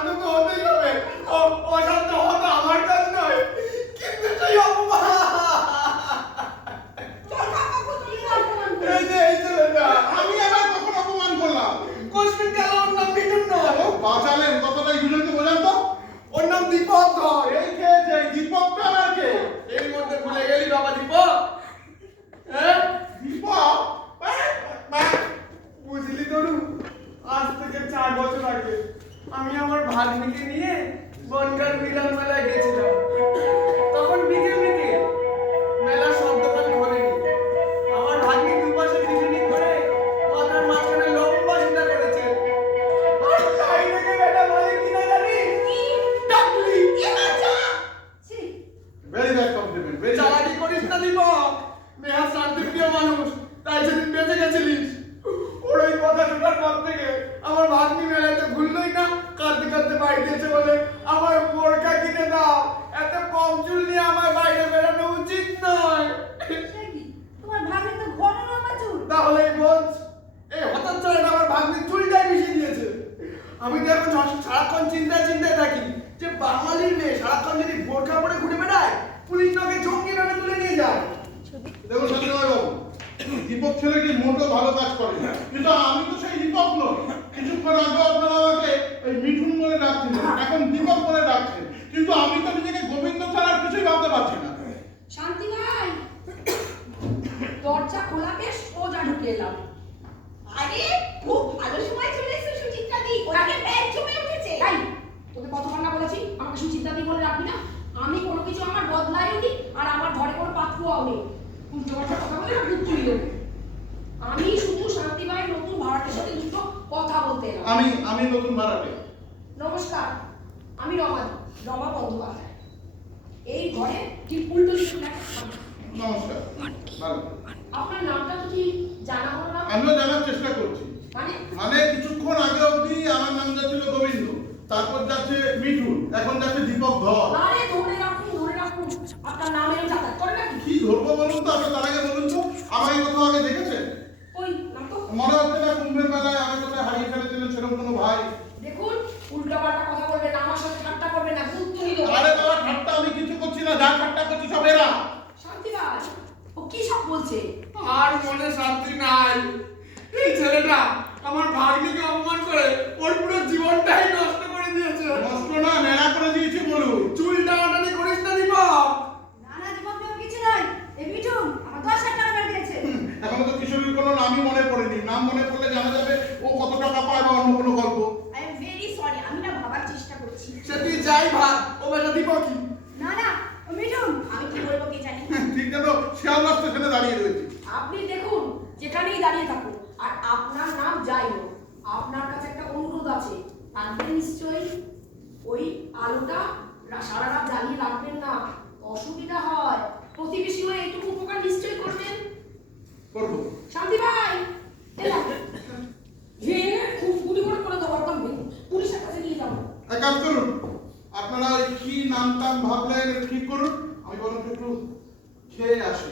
শান্ত তো হতেই হবে। অশান্ত হওয়া তো আমার কাজ নয়। কিন্তু সেই অপমান। তোর কাকাকে তুই অপমান করলি। এই যে এই ছেলেটা আমি আবার কখন অপমান করলাম? কোশ্মিন কালো ওর নাম মিঠুন নয়। বাঁচালেন। কথাটা এই দুজনকে বোঝান তো। ওর নাম দীপক ধর এই খেয়েছে দীপকটা আবার কে? এর মধ্যে ভুলে গেলি বাবা দীপক। হ্যাঁ? দীপক? বুঝলি তরু? আজ থেকে চার বছর আগে আমি আমার ভাগ্নিকে নিয়ে বনগার মিলন মেলায় গেছিলাম। তখন বিকেল বিকেল মেলা সব দোকান খোলেনি আমার ভাগ্নি দুপাশে খিচুড়ি করে মাথার মাঝখানে লম্বা সিটা করেছে। চালাকি করিস না দীপক। শান্তিপ্রিয় মানুষ তাই সেদিন বেঁচে গেছিলিস। ওর ওই কথা শোনার পর থেকে আমার ভাগ্নি মেলাতে ভুললই না কাঁদতে কাঁদতে বাড়ি গেছে বলে আমার বোরকা কিনে দাও এত কম চুল নিয়ে আমার বাইরে বেরোনো উচিত নয় সে কি? তোমার ভাগ্নে তো ঘন লম্বা চুল। তাহলে বোঝ এই হঠাৎ ছাড়া আমার ভাগ্নির চুলটাই মিশিয়ে দিয়েছে আমি তো এখন সারাক্ষণ চিন্তায় চিন্তায় থাকি যে বাঙালির মেয়ে সারাক্ষণ যদি বোরকা পরে ঘুরে বেড়ায় পুলিশ তোকে জঙ্গি ভাবে তুলে নিয়ে যায়। দেখুন সত্যিকার বাবু দীপক ছেলেটি মোটো ভালো কাজ করে কিন্তু আমি তো সেই দীপক নই। কিছুক্ষণ আগে আপনারা আমাকে এই মিঠুন বলে ডাকছিলেন এখন দীপক বলে ডাকছেন। কিন্তু আমি তো নিজেকে গোবিন্দ ছাড়া আর কিছুই ভাবতে পারছি না। শান্তি ভাই দরজা খোলাকে সোজা ঢুকে এলাম। আরে খুব ভালো সময় আমাকে সুচিন্তা দি বলে রাখবি না। আমি কোনো কিছু আমার বদলাই নি আর আমার ঘরে কোনো পাত্রও নেই। উল্টো পাল্টা কথা বলে তুলি দেবো। আমি শুধু শান্তি ভাই নতুন ভাড়াটের সাথে দুটো কথা বলতে এলাম। আমি আমি নতুন ভাড়াটে। নমস্কার আমি রমা রমা বন্দ্যোপাধ্যায়। এই ঘরে ঠিক উল্টো দিকে নমস্কার। আপনার নামটা তো ঠিক জানা হলো না। আমিও জানার চেষ্টা করছি। মানে? মানে কিছুক্ষণ আগে অবধি আমার নাম যাচ্ছিল গোবিন্দ তারপর যাচ্ছে মিঠুন এখন যাচ্ছে দীপক ধর। আরে ধরে রাখুন ধরে রাখুন। আপনার নাম যাতায়াত করে নাকি? কি ধরবো বলুন তো? আপনি তার আগে বলুন তো। আমাকে কোথাও আগে দেখেছেন নাম তো মনে হচ্ছে না কুম্ভের মেলায় আমি কোথায় হারিয়ে ফেলেছিলেন সেরকম কোনো ভাই। দেখুন উল্টাপাল্টা কথা বলবেন আমার সাথে ঠাট্টা করবেন না তুলি দেবো আরে বাবা ঠাট্টা আমি কিছু করছি না যা ঠাট্টা করছি সব এরা। শান্তি ভাই ও কি সব বলছে? আর মনে শান্তি নাই। এই ছেলেটা আমার ভাগ্নিকে অপমান করে ওর পুরো জীবনটাই নষ্ট করে দিয়েছে নষ্ট না নেড়া করে দিয়েছি বলুন চুল টানাটানি করিস না দীপক না না জীবন দেওয়ার কিছু নাই এই মিঠুন আমার দশ হাজার টাকা দিয়েছে এখন তো কিশোরীর কোনো নামই মনে পড়েনি। নাম মনে পড়লে জানা যাবে ও কত টাকা পায় বা অন্য কোনো গল্প। আই এম ভেরি সরি আমি না ভাবার চেষ্টা করছি। সে তুই যাই ভাব ও বেটা দীপকই না না ও মিঠুন আমি কি বলব কি জানি? ঠিক যেন শিয়ালদা স্টেশনে দাঁড়িয়ে রয়েছে। আপনি দেখুন যেখানেই দাঁড়িয়ে থাকুন আর আপনার নাম যাই হোক আপনার কাছে একটা অনুরোধ আছে। নিশ্চয়ই ওই আলোটা রা- সারা রাত জ্বালিয়ে রাখবেন না। অসুবিধা হয়। প্রতিবেশী হয়ে এইটুকু উপকার নিশ্চয়ই করবেন করব শান্তি ভাই এলাম ভেঙে খুব গুলি করে করে দেবো একদম ভেঙে পুলিশের কাছে নিয়ে যাব এক কাজ করুন। আপনারা কি নাম টাম ভাবলেন ঠিক করুন। আমি বরং একটু খেয়ে আসি।